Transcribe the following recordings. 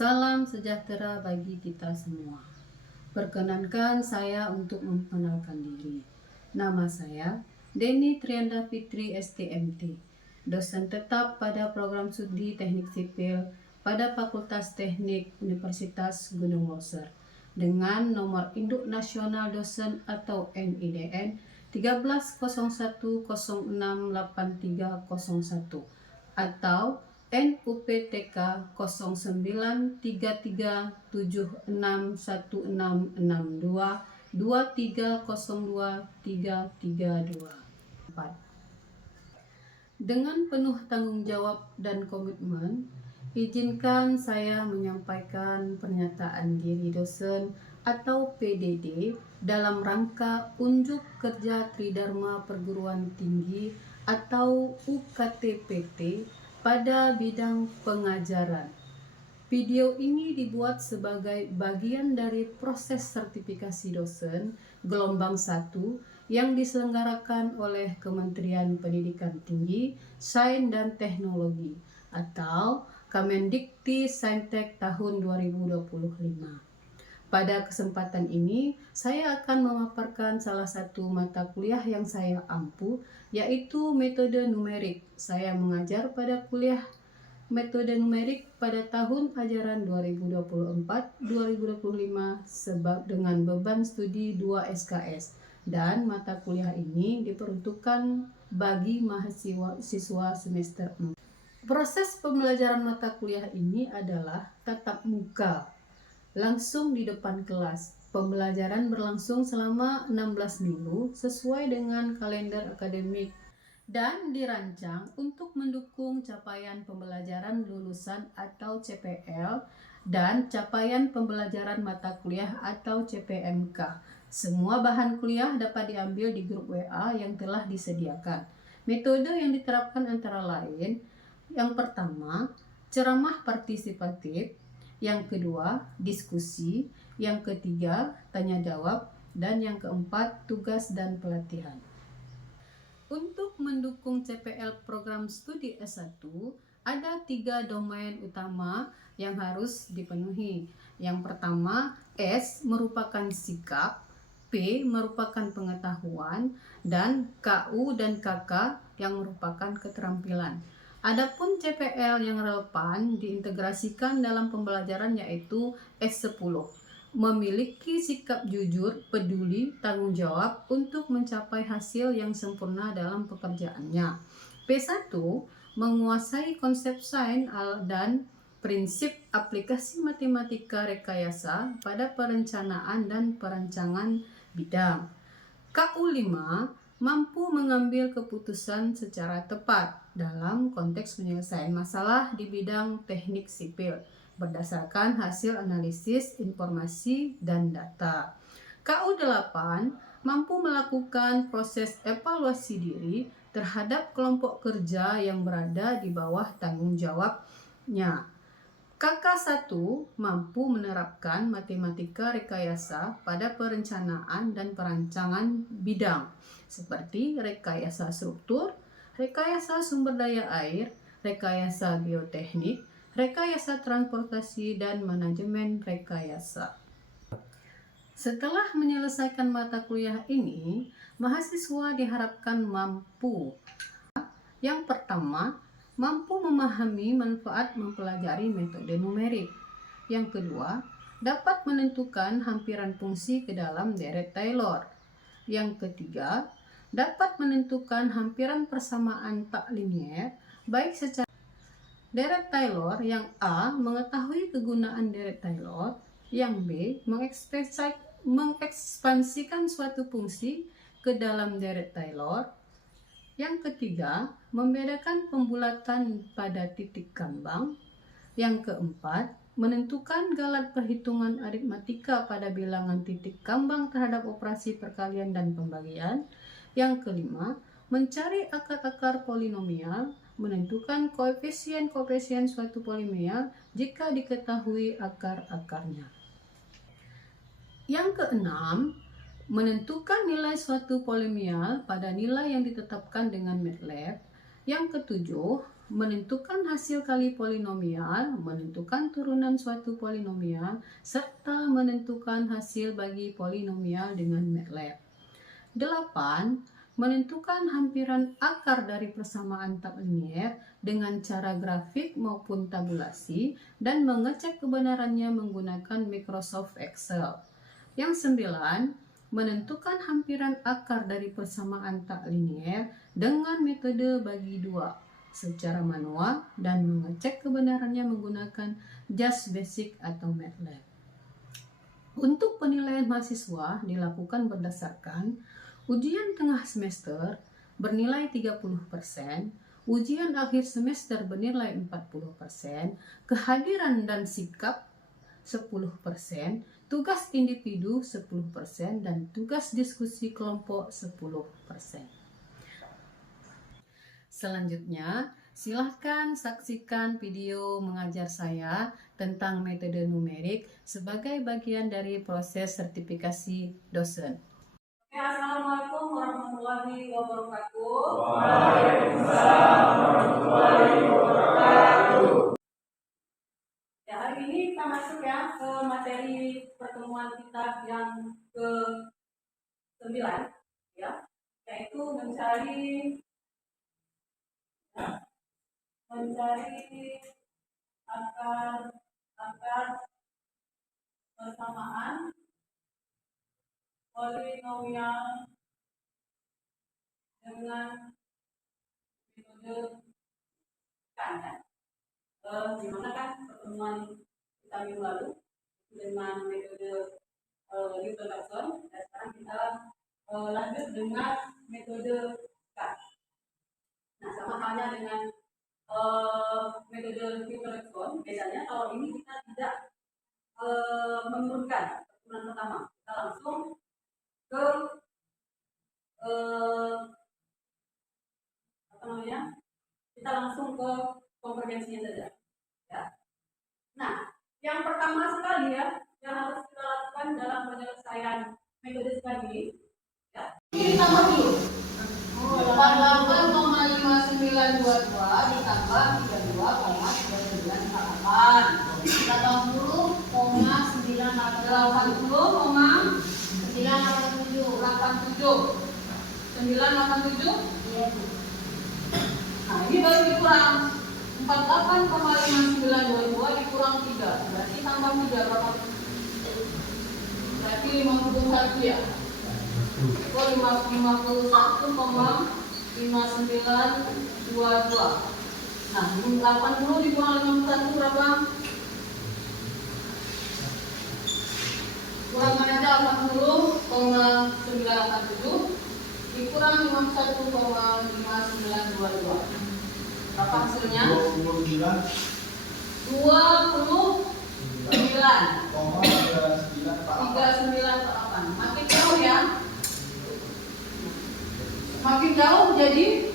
Salam sejahtera bagi kita semua. Perkenankan saya untuk memperkenalkan diri. Nama saya Deni Trianda Fitri STMT, dosen tetap pada program studi Teknik Sipil pada Fakultas Teknik Universitas Gunung Leuser dengan nomor induk nasional dosen atau NIDN 1301068301 atau NUPTK 0937616662 2302 332. Dengan penuh tanggung jawab dan komitmen, izinkan saya menyampaikan pernyataan diri dosen atau PDD dalam rangka unjuk kerja Tridharma Perguruan Tinggi atau UKT-PT pada bidang pengajaran. Video ini dibuat sebagai bagian dari proses sertifikasi dosen gelombang 1 yang diselenggarakan oleh Kementerian Pendidikan Tinggi, Sains dan Teknologi atau Kemendikti Saintek tahun 2025. Pada kesempatan ini, saya akan memaparkan salah satu mata kuliah yang saya ampu, yaitu metode numerik. Saya mengajar pada kuliah metode numerik pada tahun ajaran 2024-2025 dengan beban studi 2 SKS. Dan mata kuliah ini diperuntukkan bagi mahasiswa semester 4. Proses pembelajaran mata kuliah ini adalah tatap muka, langsung di depan kelas. Pembelajaran berlangsung selama 16 minggu sesuai dengan kalender akademik dan dirancang untuk mendukung capaian pembelajaran lulusan atau CPL dan capaian pembelajaran mata kuliah atau CPMK. Semua bahan kuliah dapat diambil di grup WA yang telah disediakan. Metode yang diterapkan antara lain, yang pertama, ceramah partisipatif, yang kedua, diskusi, yang ketiga, tanya jawab, dan yang keempat, tugas dan pelatihan. Untuk mendukung CPL program studi S1, ada 3 domain utama yang harus dipenuhi. Yang pertama, S merupakan sikap, P merupakan pengetahuan, dan KU dan KK yang merupakan keterampilan. Adapun CPL yang relevan diintegrasikan dalam pembelajaran yaitu S10. Memiliki sikap jujur, peduli, tanggung jawab untuk mencapai hasil yang sempurna dalam pekerjaannya. P1 menguasai konsep sains dan prinsip aplikasi matematika rekayasa pada perencanaan dan perancangan bidang. KU5 mampu mengambil keputusan secara tepat dalam konteks penyelesaian masalah di bidang teknik sipil berdasarkan hasil analisis informasi dan data. KU8 mampu melakukan proses evaluasi diri terhadap kelompok kerja yang berada di bawah tanggung jawabnya. KK1 mampu menerapkan matematika rekayasa pada perencanaan dan perancangan bidang seperti rekayasa struktur, rekayasa sumber daya air, rekayasa geoteknik, rekayasa transportasi, dan manajemen rekayasa. Setelah menyelesaikan mata kuliah ini, mahasiswa diharapkan mampu. Yang pertama, mampu memahami manfaat mempelajari metode numerik. Yang kedua, dapat menentukan hampiran fungsi ke dalam deret Taylor. Yang ketiga, dapat menentukan hampiran persamaan tak linier baik secara deret Taylor. Yang A mengetahui kegunaan deret Taylor, yang B mengekspansikan suatu fungsi ke dalam deret Taylor. Yang ketiga, membedakan pembulatan pada titik kambang. Yang keempat, menentukan galat perhitungan aritmatika pada bilangan titik kambang terhadap operasi perkalian dan pembagian. Yang kelima, mencari akar-akar polinomial, menentukan koefisien-koefisien suatu polinomial jika diketahui akar-akarnya. Yang keenam, menentukan nilai suatu polinomial pada nilai yang ditetapkan dengan MATLAB. Yang ketujuh, menentukan hasil kali polinomial, menentukan turunan suatu polinomial, serta menentukan hasil bagi polinomial dengan MATLAB. 8. Menentukan hampiran akar dari persamaan tak linier dengan cara grafik maupun tabulasi dan mengecek kebenarannya menggunakan Microsoft Excel. Yang 9. Menentukan hampiran akar dari persamaan tak linier dengan metode bagi dua secara manual dan mengecek kebenarannya menggunakan Just Basic atau MATLAB. Untuk penilaian mahasiswa dilakukan berdasarkan ujian tengah semester bernilai 30%, ujian akhir semester bernilai 40%, kehadiran dan sikap 10%, tugas individu 10%, dan tugas diskusi kelompok 10%. Selanjutnya, silahkan saksikan video mengajar saya tentang metode numerik sebagai bagian dari proses sertifikasi dosen. Assalamualaikum warahmatullahi wabarakatuh. Waalaikumsalam warahmatullahi wabarakatuh. Ya, hari ini kita masuk ya ke materi pertemuan kita yang ke-9 ya, yaitu mencari akar persamaan polinomial dengan metode kan. Gimana kan pertemuan kita minggu lalu dengan metode Newton-Raphson, dan sekarang kita lanjut dengan metode kan. Nah, sama halnya dengan metode Newton-Raphson, bedanya kalau ini kita tidak menurunkan pertemuan pertama, kita langsung ke kita langsung ke konvergensinya saja ya. Nah, yang pertama sekali ya yang harus kita lakukan dalam penyelesaian metode sekali ya, ini ditambah dulu 48,5922 ditambah 32,3948. Kita tambah dulu 987. Nah, ini baru dikurang 48,5922 dikurang 3, berarti tambah 3 berapa? Berarti 51 ya. Itu 51,5922. Nah, 80 dikurang 51 berapa? Kurangkan aja 80,987 dikurang 51,5922. Berapa hasilnya? 29,3948. Makin jauh ya. Makin jauh, jadi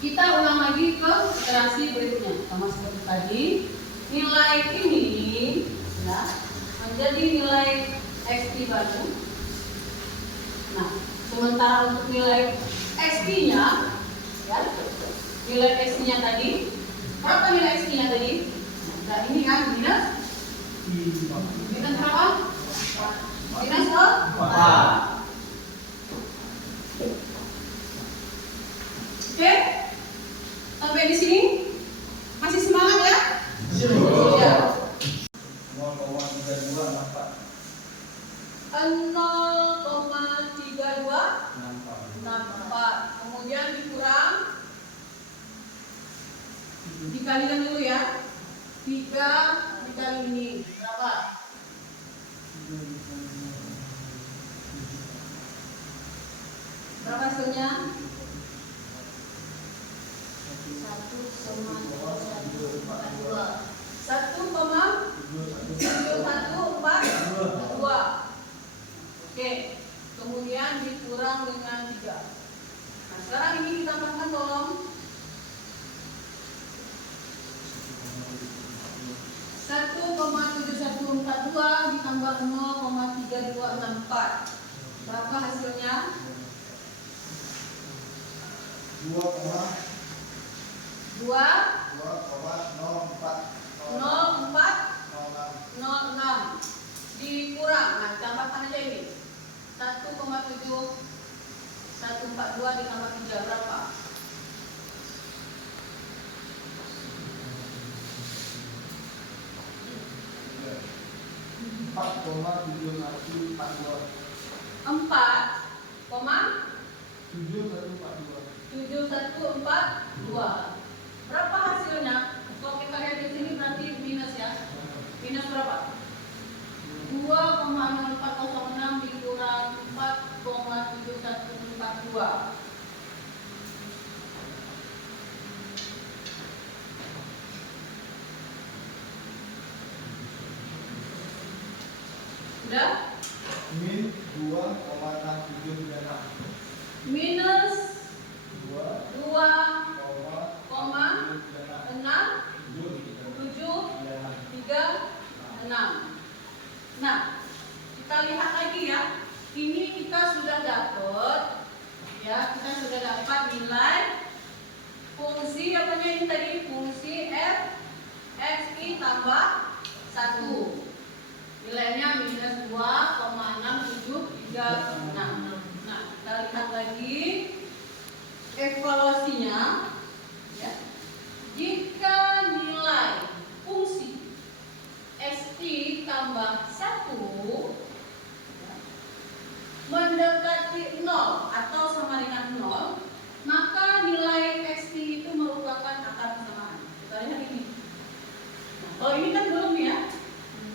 kita ulang lagi ke iterasi berikutnya. Sama seperti tadi, nilai ini ya, menjadi nilai XT baru. Nah, sementara untuk nilai XT-nya ya, nilai XT-nya tadi, berapa nilai XT-nya tadi? Nah, ini kan minus berapa? Minus 4. Oke, sampai di sini masih semangat ya? Iya. 0,3264. Kemudian dikurang, dikalikan dulu ya. 3 dikali ini berapa? Berapa hasilnya? 1,7142. Oke, kemudian dikurang dengan 3. Nah, sekarang ini ditambahkan tolong. 1,7142 ditambah 0,3264. Berapa hasilnya? 2,2 dikurang, nah tambahkan aja ini 1,7142 ditambah 3 berapa? 4,7142. Berapa hasilnya? Kalau kita lihat di sini berarti minus ya. Minus berapa? 2,0406 dikurang 4,7142. Sudah? Min 2,6736. Minus 2,673. 2,67336. Nah, kita lihat lagi ya. Ini kita sudah dapat nilai fungsi apanya ini tadi? Fungsi f x i tambah 1. Nilainya minus 2,6736. Nah, kita lihat lagi evaluasinya ya. Jika nilai fungsi SI tambah 1 ya, mendekati 0 atau sama dengan 0, maka nilai XI itu merupakan akar persamaan. Kita lihat ini. Nah, kalau ini kan belum ya,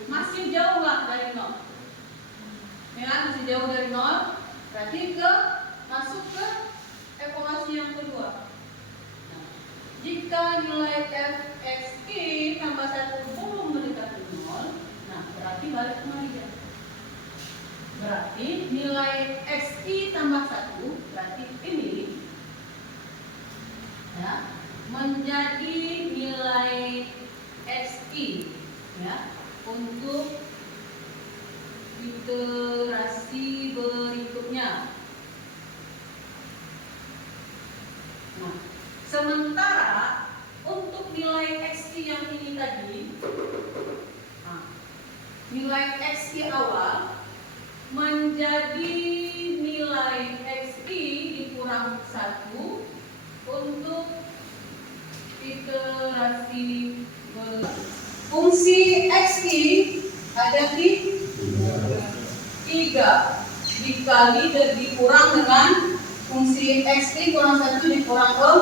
masih jauh lah dari 0. Ya, masih jauh dari 0, berarti masuk ke evaluasi yang kedua. Nah, jika nilai fxi tambah 1 belum mendekati 0, nah berarti balik kembali ya. Berarti nilai xi tambah 1 berarti ini ya, menjadi nilai xi ya untuk iterasi berikutnya. Nah, sementara untuk nilai XI yang ini tadi, nah, nilai XI awal menjadi nilai XI dikurang 1 untuk iterasi berikutnya. Fungsi XI ada di 3 dikali dan dikurang dengan fungsi XI kurang 1 dikurang ke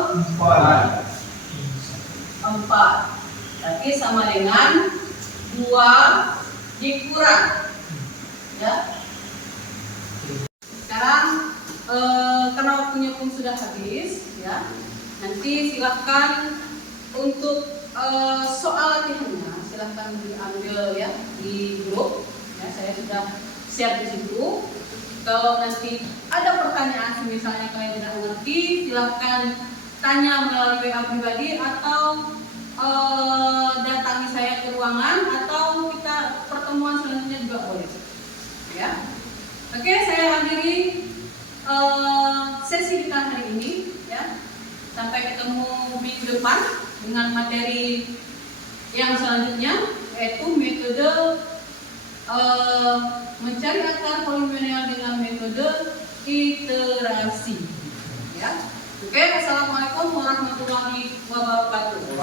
4. Berarti sama dengan 2 dikurang ya. Sekarang karena waktunya pun sudah habis ya, nanti silahkan untuk soal latihannya silahkan diambil ya di grup ya, saya sudah share di situ. Kalau nanti ada pertanyaan, misalnya kalian tidak mengerti, silahkan tanya melalui WA pribadi atau datangi saya ke ruangan, atau kita pertemuan selanjutnya juga boleh ya. Oke, saya akhiri sesi kita hari ini ya. Sampai ketemu minggu depan dengan materi yang selanjutnya, yaitu metode mencari akar polinomial dengan metode iterasi ya. Oke, assalamualaikum warahmatullahi wabarakatuh.